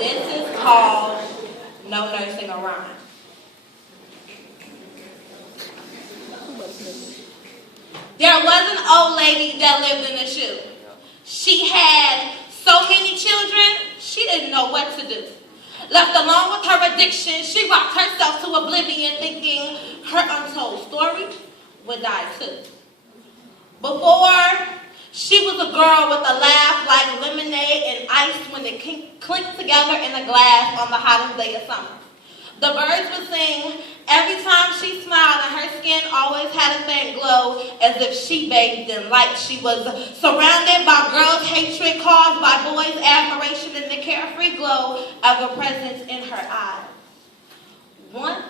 This is called No Nursing a Rhyme. There was an old lady that lived in a shoe. She had so many children, she didn't know what to do. Left alone with her addiction, she rocked herself to oblivion thinking her untold story would die too. Before, she was a girl with a laugh like lemonade and ice when it clinked together in a glass on the hottest day of summer. The birds would sing every time she smiled, and her skin always had a faint glow as if she bathed in light. She was surrounded by girls' hatred caused by boys' admiration and the carefree glow of a presence in her eyes. Once,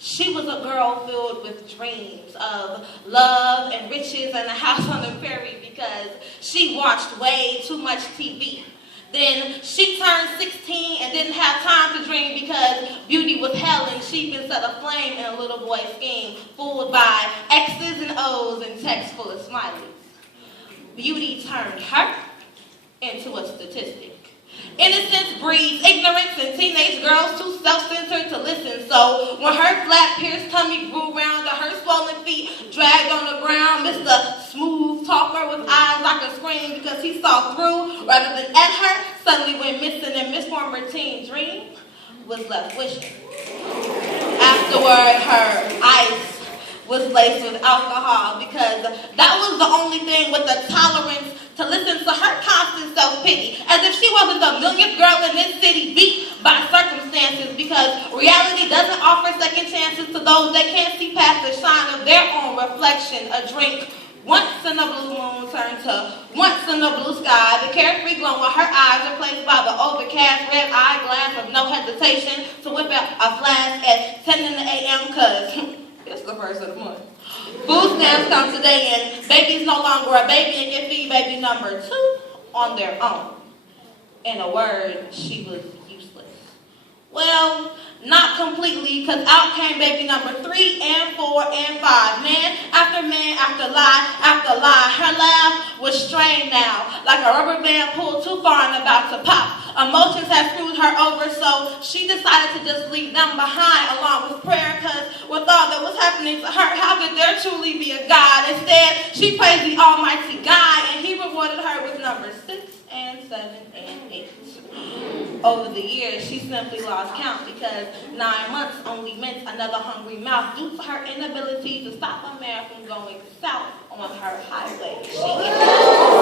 she was a girl filled with dreams of love and riches and a house on the prairie because she watched way too much TV. Then she turned 16 and didn't have time to dream because beauty was hell and she'd been set aflame in a little boy's scheme, fooled by X's and O's and texts full of smileys. Beauty turned her into a statistic. Innocence breeds ignorance and teenage girls too self-centered to listen. So when her flat pierced tummy grew round and her swollen feet dragged on the ground, Mr. Smooth Talker with eyes like a screen because he saw through rather than at her, suddenly went missing and Miss Former teen dream was left wishing. Afterward, her ice was laced with alcohol because that was the only thing with the tolerance to listen to her constant self-pity, as if she wasn't the millionth girl in this city beat by circumstances, because reality doesn't offer second chances to those that can't see past the shine of their own reflection. A drink once in a blue moon turned to once in a blue sky, the carefree glow in her eyes replaced by the overcast red eyeglass of no hesitation to whip out a flask at 10 in the a.m. because it's the first of the month. Food stamps come today and baby's no longer a baby and get feed baby number 2 on their own. In a word, she was useless. Well, not completely, because out came baby number 3 and 4 and 5. Man after lie. Her laugh was strained now, like a rubber band pulled too far and about to pop. Emotions had screwed her over, so she decided to just leave them behind along with prayer, because with all that was happening to her, how could there truly be a God? Instead, she praised the Almighty God, and He rewarded her with numbers 6 and 7 and 8. Over the years, she simply lost count because 9 months only meant another hungry mouth due to her inability to stop a man from going south on her highway. She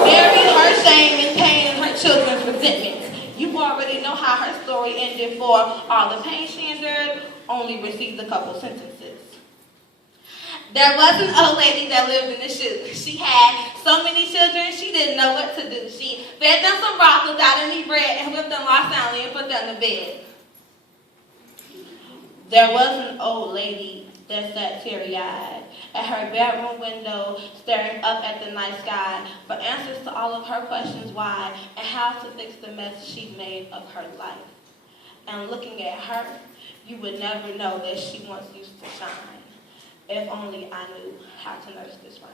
buried her shame and pain and her children's resentment. You already know how her story ended, for all the pain she endured only received a couple sentences. There was an old lady that lived in the shoe. She had so many children, she didn't know what to do. She fed them some broth without any bread and whipped them all soundly and put them to bed. There was an old lady that sat teary-eyed at her bedroom window, staring up at the night sky for answers to all of her questions why and how to fix the mess she'd made of her life. And looking at her, you would never know that she once used to shine. If only I knew how to nurse this one.